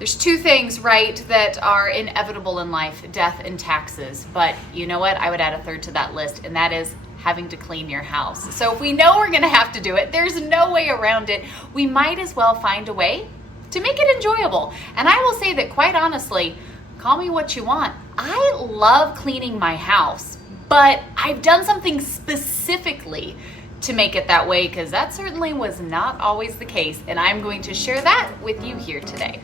There's two things, right, that are inevitable in life, death and taxes. But you know what? I would add a third to that list, and that is having to clean your house. So if we know we're gonna have to do it, there's no way around it. We might as well find a way to make it enjoyable. And I will say that, quite honestly, call me what you want, I love cleaning my house, but I've done something specifically to make it that way, because that certainly was not always the case, and I'm going to share that with you here today.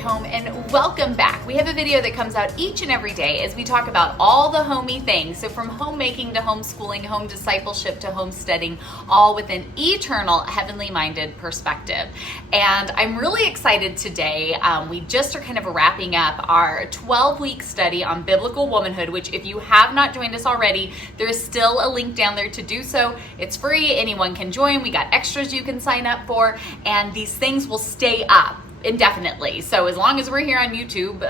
Home, and welcome back. We have a video that comes out each and every day as we talk about all the homey things. So from homemaking to homeschooling, home discipleship to homesteading, all with an eternal heavenly minded perspective. And I'm really excited today. We just are kind of wrapping up our 12-week study on biblical womanhood, which if you have not joined us already, there is still a link down there to do so. It's free. Anyone can join. We got extras you can sign up for, and these things will stay up indefinitely. So as long as we're here on YouTube,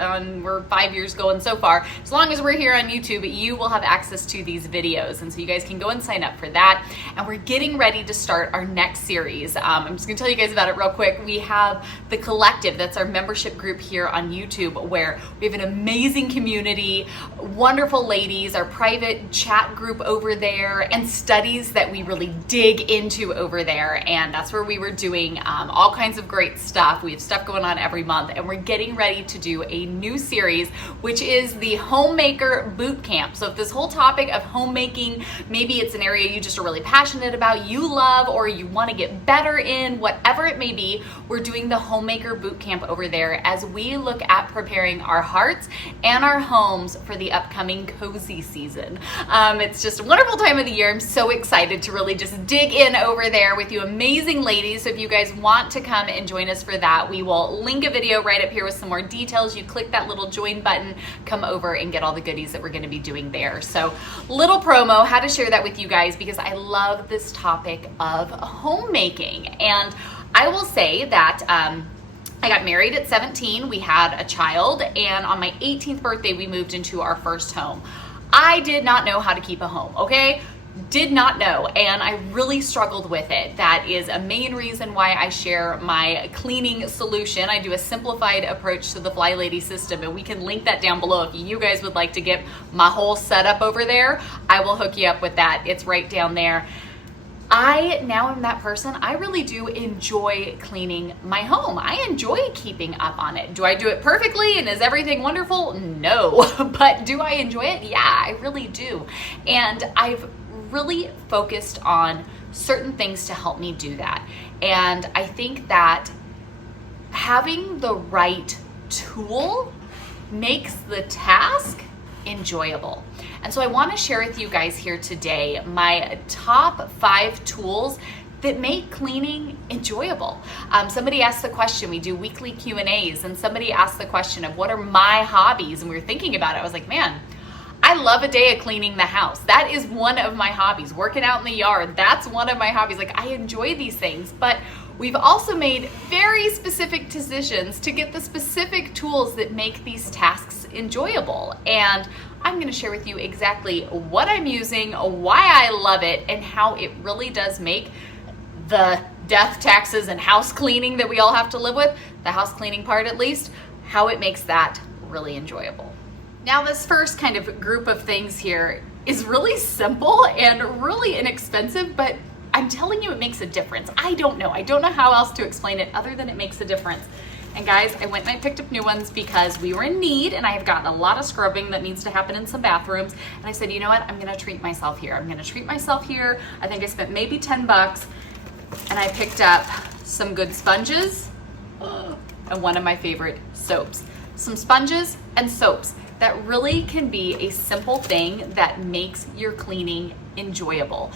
we're 5 years going so far, as long as we're here on YouTube, you will have access to these videos. And so you guys can go and sign up for that. And we're getting ready to start our next series. I'm just gonna tell you guys about it real quick. We have the Collective, that's our membership group here on YouTube, where we have an amazing community, wonderful ladies, our private chat group over there, and studies that we really dig into over there. And that's where we were doing all kinds of great stuff. We have stuff going on every month, and we're getting ready to do a new series, which is the Homemaker Boot Camp. So if this whole topic of homemaking, maybe it's an area you just are really passionate about, you love, or you want to get better in, whatever it may be, we're doing the Homemaker Boot Camp over there as we look at preparing our hearts and our homes for the upcoming cozy season. It's just a wonderful time of the year. I'm so excited to really just dig in over there with you amazing ladies. So if you guys want to come and join us for that, we will link a video right up here with some more details. You click that little join button, come over and get all the goodies that we're going to be doing there. So little promo, how to share that with you guys, because I love this topic of homemaking. And I will say that I got married at 17, we had a child, and on my 18th birthday, we moved into our first home. I did not know how to keep a home, okay? Did not know, and I really struggled with it. That is a main reason why I share my cleaning solution. I do a simplified approach to the Fly Lady system, and we can link that down below. If you guys would like to get my whole setup over there, I will hook you up with that. It's right down there. I now am that person. I really do enjoy cleaning my home. I enjoy keeping up on it. Do I do it perfectly and is everything wonderful? No, but do I enjoy it? Yeah, I really do. And I've really focused on certain things to help me do that. And I think that having the right tool makes the task enjoyable. And so I want to share with you guys here today my top 5 tools that make cleaning enjoyable. Somebody asked the question, we do weekly Q&As, and somebody asked the question of what are my hobbies, and we were thinking about it. I was like, man, I love a day of cleaning the house. That is one of my hobbies. Working out in the yard, that's one of my hobbies. Like, I enjoy these things, but we've also made very specific decisions to get the specific tools that make these tasks enjoyable. And I'm gonna share with you exactly what I'm using, why I love it, and how it really does make the death, taxes, and house cleaning that we all have to live with, the house cleaning part at least, how it makes that really enjoyable. Now, this first kind of group of things here is really simple and really inexpensive, but I'm telling you, it makes a difference. I don't know how else to explain it other than it makes a difference. And guys, I went and I picked up new ones because we were in need, and I have gotten a lot of scrubbing that needs to happen in some bathrooms. And I said, you know what? I'm gonna treat myself here. I think I spent maybe 10 bucks, and I picked up some good sponges and one of my favorite soaps. Some sponges and soaps. that really can be a simple thing that makes your cleaning enjoyable.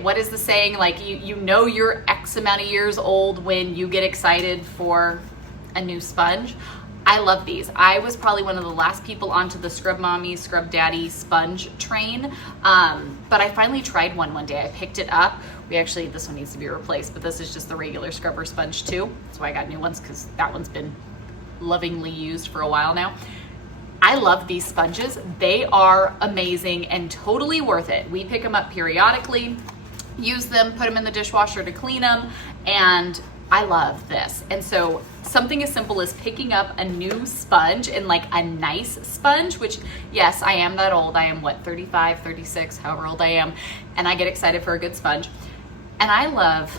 What is the saying? Like, you know you're X amount of years old when you get excited for a new sponge. I love these. I was probably one of the last people onto the Scrub Mommy, Scrub Daddy sponge train, but I finally tried one day. I picked it up. This one needs to be replaced, but this is just the regular scrubber sponge too. That's why I got new ones, because that one's been lovingly used for a while now. I love these sponges. They are amazing and totally worth it. We pick them up periodically, use them, put them in the dishwasher to clean them, and I love this. And so something as simple as picking up a new sponge, and like a nice sponge, which yes, I am that old. I am 35, 36, however old I am, and I get excited for a good sponge. And I love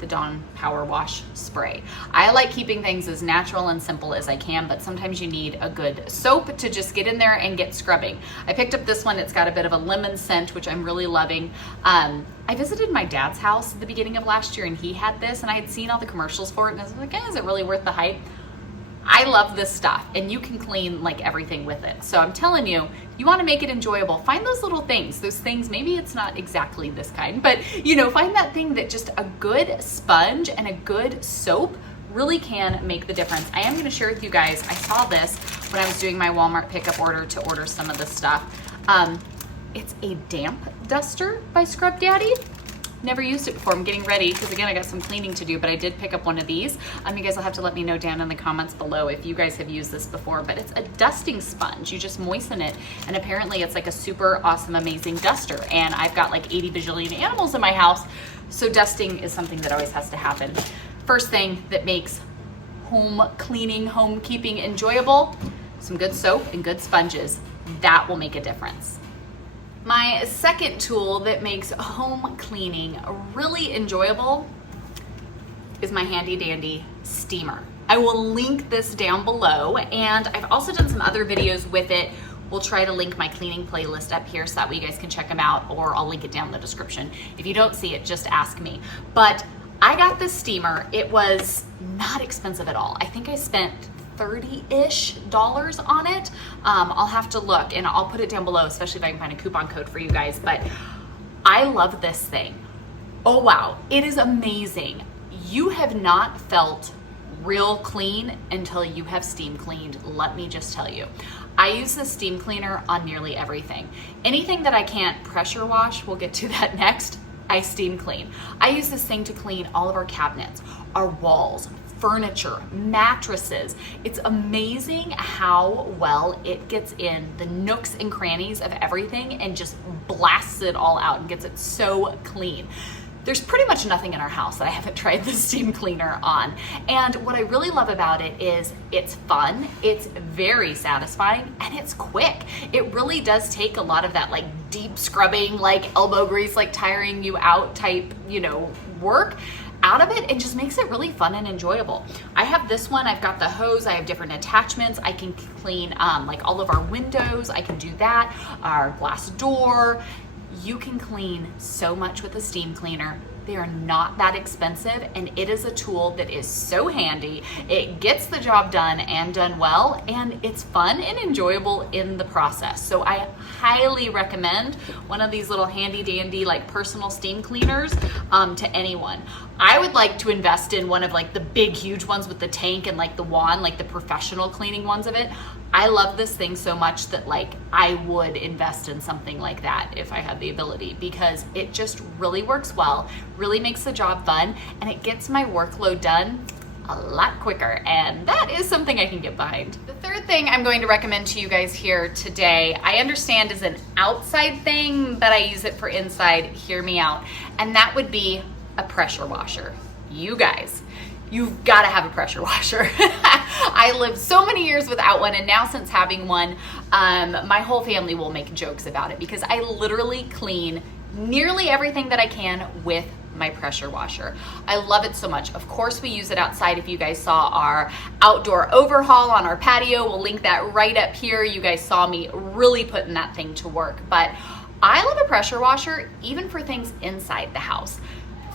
the Dawn Power Wash Spray. I like keeping things as natural and simple as I can, but sometimes you need a good soap to just get in there and get scrubbing. I picked up this one. It's got a bit of a lemon scent, which I'm really loving. I visited my dad's house at the beginning of last year, and he had this, and I had seen all the commercials for it, and I was like, is it really worth the hype? I love this stuff, and you can clean like everything with it. So I'm telling you, you want to make it enjoyable, find those little things, maybe it's not exactly this kind, but find that thing that just a good sponge and a good soap really can make the difference. I am going to share with you guys, I saw this when I was doing my Walmart pickup order to order some of this stuff. It's a damp duster by Scrub Daddy. Never used it before. I'm getting ready because again, I got some cleaning to do, but I did pick up one of these. You guys will have to let me know down in the comments below if you guys have used this before, but it's a dusting sponge. You just moisten it, and apparently it's like a super awesome, amazing duster. And I've got like 80 bajillion animals in my house, so dusting is something that always has to happen. First thing that makes home cleaning, home keeping enjoyable, some good soap and good sponges. That will make a difference. My second tool that makes home cleaning really enjoyable is my handy dandy steamer. I will link this down below, and I've also done some other videos with it. We'll try to link my cleaning playlist up here so that way you guys can check them out, or I'll link it down in the description. If you don't see it, just ask me. But I got this steamer. It was not expensive at all. I think I spent $30-ish on it. I'll have to look, and I'll put it down below, especially if I can find a coupon code for you guys. But I love this thing. Oh wow, it is amazing. You have not felt real clean until you have steam cleaned, let me just tell you. I use the steam cleaner on nearly everything. Anything that I can't pressure wash, we'll get to that next, I steam clean. I use this thing to clean all of our cabinets, our walls, furniture, mattresses. It's amazing how well it gets in the nooks and crannies of everything and just blasts it all out and gets it so clean. There's pretty much nothing in our house that I haven't tried the steam cleaner on. And what I really love about it is it's fun, it's very satisfying, and it's quick. It really does take a lot of that like deep scrubbing, like elbow grease, like tiring you out type, work out of it, and just makes it really fun and enjoyable. I have this one, I've got the hose, I have different attachments. I can clean like all of our windows, I can do that, our glass door. You can clean so much with a steam cleaner. They are not that expensive, and it is a tool that is so handy. It gets the job done and done well, and it's fun and enjoyable in the process. So I highly recommend one of these little handy dandy like personal steam cleaners to anyone. I would like to invest in one of like the big huge ones with the tank and like the wand, like the professional cleaning ones of it. I love this thing so much that like I would invest in something like that if I had the ability, because it just really works well, really makes the job fun, and it gets my workload done a lot quicker, and that is something I can get behind. The third thing I'm going to recommend to you guys here today, I understand is an outside thing, but I use it for inside. Hear me out. And that would be a pressure washer. You guys, you've got to have a pressure washer. I lived so many years without one, and now since having one, my whole family will make jokes about it because I literally clean nearly everything that I can with my pressure washer. I love it so much. Of course, we use it outside. If you guys saw our outdoor overhaul on our patio, we'll link that right up here. You guys saw me really putting that thing to work. But I love a pressure washer even for things inside the house.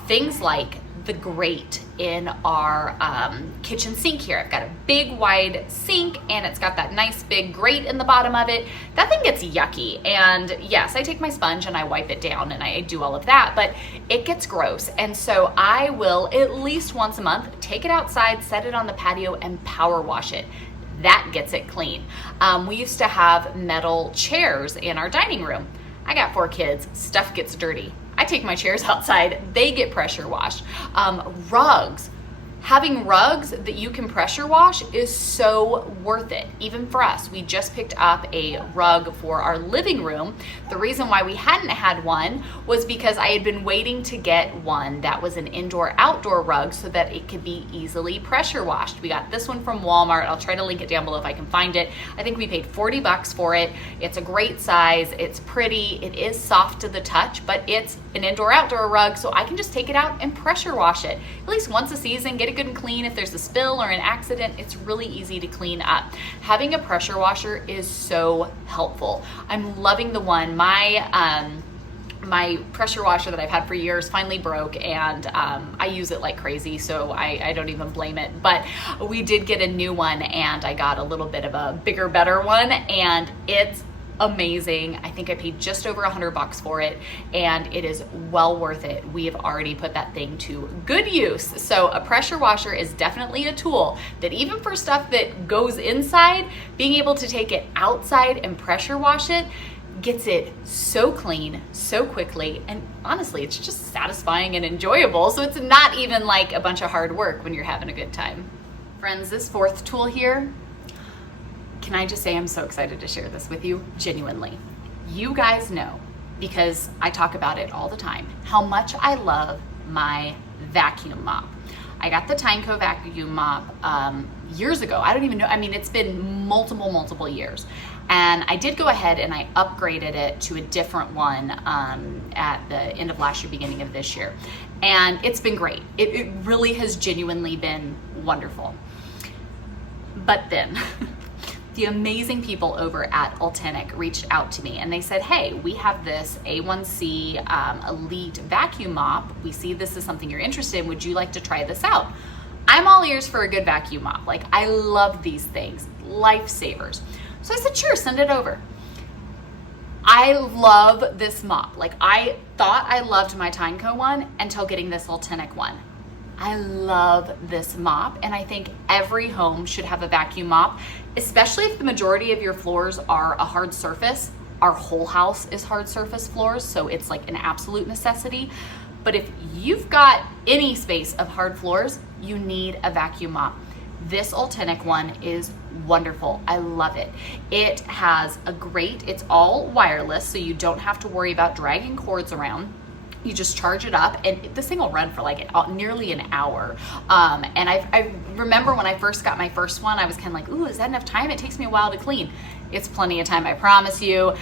Things like the grate in our kitchen sink here. I've got a big wide sink and it's got that nice big grate in the bottom of it. That thing gets yucky, and yes, I take my sponge and I wipe it down and I do all of that, but it gets gross. And so I will at least once a month take it outside, set it on the patio, and power wash it. That gets it clean. We used to have metal chairs in our dining room. I got 4 kids, stuff gets dirty. I take my chairs outside, they get pressure washed. Rugs. Having rugs that you can pressure wash is so worth it, even for us. We just picked up a rug for our living room. The reason why we hadn't had one was because I had been waiting to get one that was an indoor-outdoor rug so that it could be easily pressure washed. We got this one from Walmart. I'll try to link it down below if I can find it. I think we paid $40 for it. It's a great size. It's pretty. It is soft to the touch, but it's an indoor-outdoor rug, so I can just take it out and pressure wash it. At least once a season, get it good and clean. If there's a spill or an accident, it's really easy to clean up. Having a pressure washer is so helpful. I'm loving the one. My pressure washer that I've had for years finally broke, and I use it like crazy, so I don't even blame it. But we did get a new one, and I got a little bit of a bigger, better one, and it's amazing. I think I paid just over $100 for it, and it is well worth it. We have already put that thing to good use. So a pressure washer is definitely a tool that, even for stuff that goes inside, being able to take it outside and pressure wash it gets it so clean so quickly, and honestly, it's just satisfying and enjoyable. So it's not even like a bunch of hard work when you're having a good time. Friends, this 4th tool here, can I just say I'm so excited to share this with you, genuinely. You guys know, because I talk about it all the time, how much I love my vacuum mop. I got the Tyneco vacuum mop years ago. I don't even know, I mean, it's been multiple years. And I did go ahead and I upgraded it to a different one at the end of last year, beginning of this year. And it's been great. It really has genuinely been wonderful. But then, the amazing people over at Ultenic reached out to me and they said, hey, we have this A1C Elite vacuum mop. We see this is something you're interested in. Would you like to try this out? I'm all ears for a good vacuum mop. Like, I love these things, lifesavers. So I said, sure, send it over. I love this mop. Like, I thought I loved my Tyneco one until getting this Ultenic one. I love this mop, and I think every home should have a vacuum mop, especially if the majority of your floors are a hard surface. Our whole house is hard surface floors, so it's like an absolute necessity. But if you've got any space of hard floors, you need a vacuum mop. This Ultenic one is wonderful. I love it. It has a great, it's all wireless, so you don't have to worry about dragging cords around. You just charge it up, and this thing will run for like nearly an hour. And I remember when I first got my first one, I was kind of like, ooh, is that enough time? It takes me a while to clean. It's plenty of time, I promise you.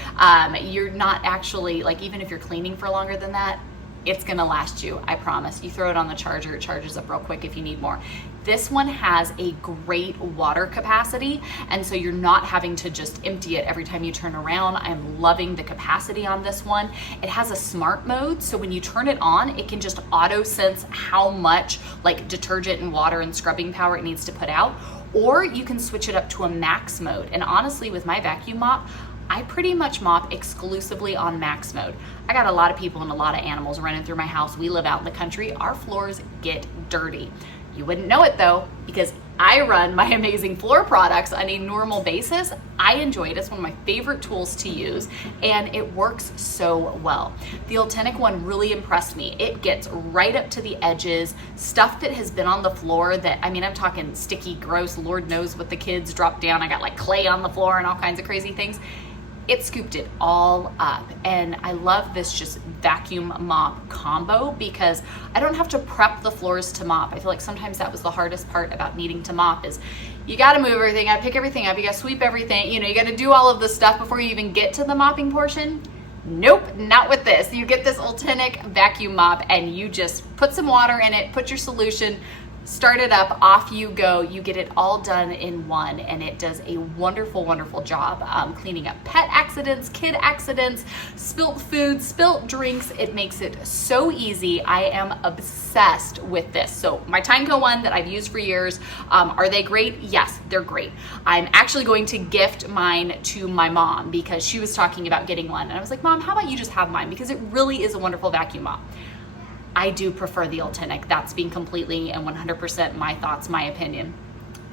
You're not actually, like, even if you're cleaning for longer than that, it's gonna last you, I promise. You throw it on the charger, it charges up real quick if you need more. This one has a great water capacity, and so you're not having to just empty it every time you turn around. I'm loving the capacity on this one. It has a smart mode, so when you turn it on, it can just auto sense how much like detergent and water and scrubbing power it needs to put out, or you can switch it up to a max mode. And honestly, with my vacuum mop, I pretty much mop exclusively on max mode. I got a lot of people and a lot of animals running through my house. We live out in the country. Our floors get dirty. You wouldn't know it though, because I run my amazing floor products on a normal basis. I enjoy it. It's one of my favorite tools to use, and it works so well. The Ultenic one really impressed me. It gets right up to the edges, stuff that has been on the floor that, I mean, I'm talking sticky, gross, Lord knows what the kids dropped down. I got like clay on the floor and all kinds of crazy things. It scooped it all up, and I love this just vacuum mop combo because I don't have to prep the floors to mop. I feel like sometimes that was the hardest part about needing to mop is you gotta move everything, you gotta pick everything up, you gotta sweep everything, you know, you gotta do all of the stuff before you even get to the mopping portion. Nope, not with this. You get this Ultenic vacuum mop and you just put some water in it, put your solution, start it up, off you go. You get it all done in one, and it does a wonderful, wonderful job cleaning up pet accidents, kid accidents, spilt food, spilt drinks. It makes it so easy. I am obsessed with this. So my Tyneco one that I've used for years, are they great? Yes, they're great. I'm actually going to gift mine to my mom because she was talking about getting one, and I was like, Mom, how about you just have mine, because it really is a wonderful vacuum mop. I do prefer the Ultenic. That's being completely and 100% my thoughts, my opinion.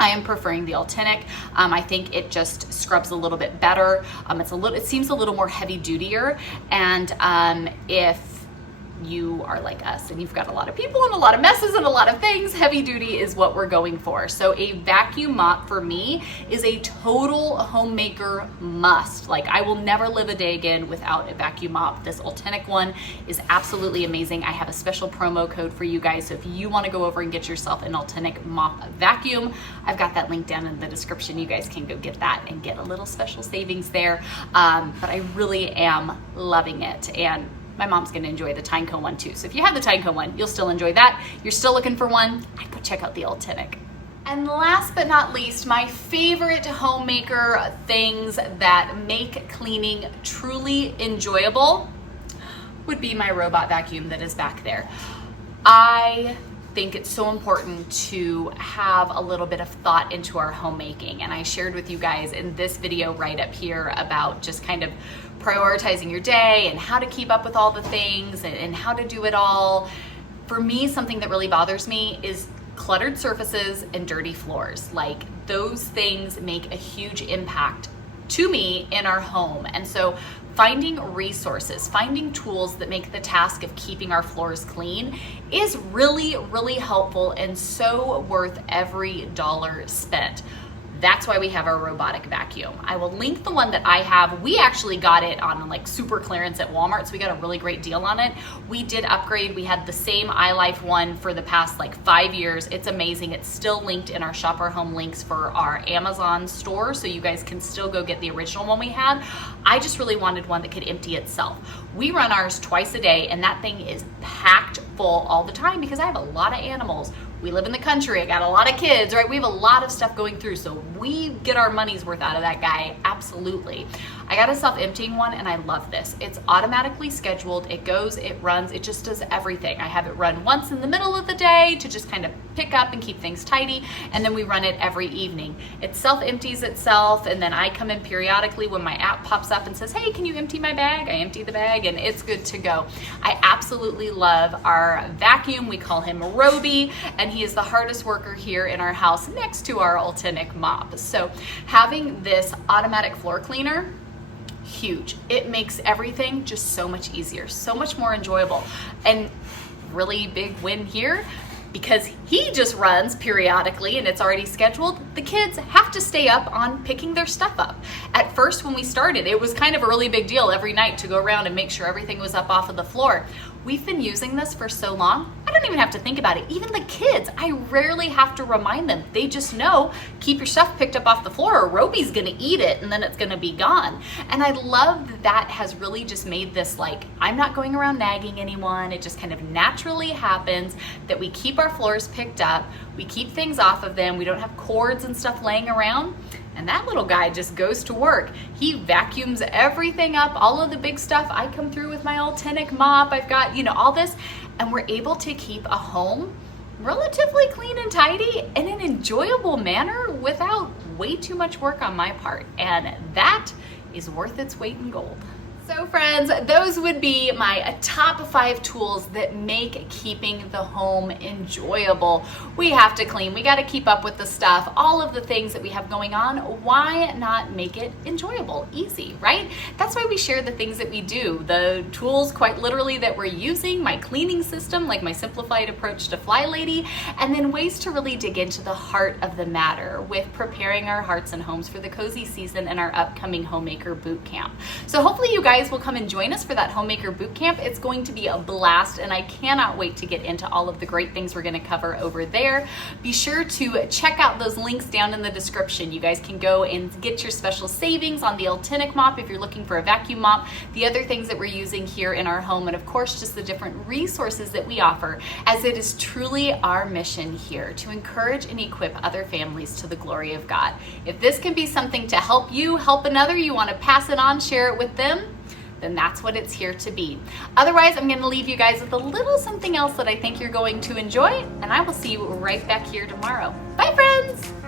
I am preferring the Ultenic. I think it just scrubs a little bit better. It seems a little more heavy dutier. And if you are like us and you've got a lot of people and a lot of messes and a lot of things, heavy duty is what we're going for. So a vacuum mop for me is a total homemaker must. Like, I will never live a day again without a vacuum mop. This Ultenic one is absolutely amazing. I have a special promo code for you guys. So if you want to go over and get yourself an Ultenic mop vacuum, I've got that link down in the description. You guys can go get that and get a little special savings there. But I really am loving it. And my mom's gonna enjoy the Tyneco one too. So if you have the Tyneco one, you'll still enjoy that. You're still looking for one, I'd go check out the Ultenic. And last but not least, my favorite homemaker things that make cleaning truly enjoyable would be my robot vacuum that is back there. I think it's so important to have a little bit of thought into our homemaking. And I shared with you guys in this video right up here about just kind of prioritizing your day and how to keep up with all the things and how to do it all. For me, something that really bothers me is cluttered surfaces and dirty floors. Like, those things make a huge impact to me in our home. And so finding resources, finding tools that make the task of keeping our floors clean is really, really helpful and so worth every dollar spent. That's why we have our robotic vacuum. I will link the one that I have. We actually got it on like super clearance at Walmart, so we got a really great deal on it. We did upgrade. We had the same iLife one for the past like 5 years. It's amazing. It's still linked in our Shop Our Home links for our Amazon store, so you guys can still go get the original one we had. I just really wanted one that could empty itself. We run ours twice a day, and that thing is packed full all the time because I have a lot of animals. We live in the country, I got a lot of kids, right? We have a lot of stuff going through, so we get our money's worth out of that guy, absolutely. I got a self-emptying one, and I love this. It's automatically scheduled, it goes, it runs, it just does everything. I have it run once in the middle of the day to just kind of pick up and keep things tidy, and then we run it every evening. It self-empties itself, and then I come in periodically when my app pops up and says, hey, can you empty my bag? I empty the bag, and it's good to go. I absolutely love our vacuum. We call him Roby, and he is the hardest worker here in our house next to our Ultenic mop. So having this automatic floor cleaner, huge. It makes everything just so much easier, so much more enjoyable. And really big win here, because he just runs periodically and it's already scheduled, the kids have to stay up on picking their stuff up. At first, when we started, it was kind of a really big deal every night to go around and make sure everything was up off of the floor. We've been using this for so long, I don't even have to think about it. Even the kids, I rarely have to remind them. They just know, keep your stuff picked up off the floor or Roby's gonna eat it and then it's gonna be gone. And I love that has really just made this like, I'm not going around nagging anyone. It just kind of naturally happens that we keep our floors picked up, we keep things off of them, we don't have cords and stuff laying around. And that little guy just goes to work. He vacuums everything up, all of the big stuff. I come through with my Ultenic mop. I've got, all this. And we're able to keep a home relatively clean and tidy in an enjoyable manner without way too much work on my part. And that is worth its weight in gold. So friends, those would be my top 5 tools that make keeping the home enjoyable. We have to clean, we got to keep up with the stuff, all of the things that we have going on. Why not make it enjoyable, easy, right? That's why we share the things that we do, the tools quite literally that we're using, my cleaning system, like my simplified approach to Fly Lady, and then ways to really dig into the heart of the matter with preparing our hearts and homes for the cozy season and our upcoming homemaker boot camp. So hopefully you guys guys will come and join us for that Homemaker Bootcamp. It's going to be a blast, and I cannot wait to get into all of the great things we're going to cover over there. Be sure to check out those links down in the description. You guys can go and get your special savings on the Ultenic mop if you're looking for a vacuum mop, the other things that we're using here in our home, and of course just the different resources that we offer, as it is truly our mission here to encourage and equip other families to the glory of God. If this can be something to help you, help another, you want to pass it on, share it with them, then that's what it's here to be. Otherwise, I'm going to leave you guys with a little something else that I think you're going to enjoy, and I will see you right back here tomorrow. Bye, friends!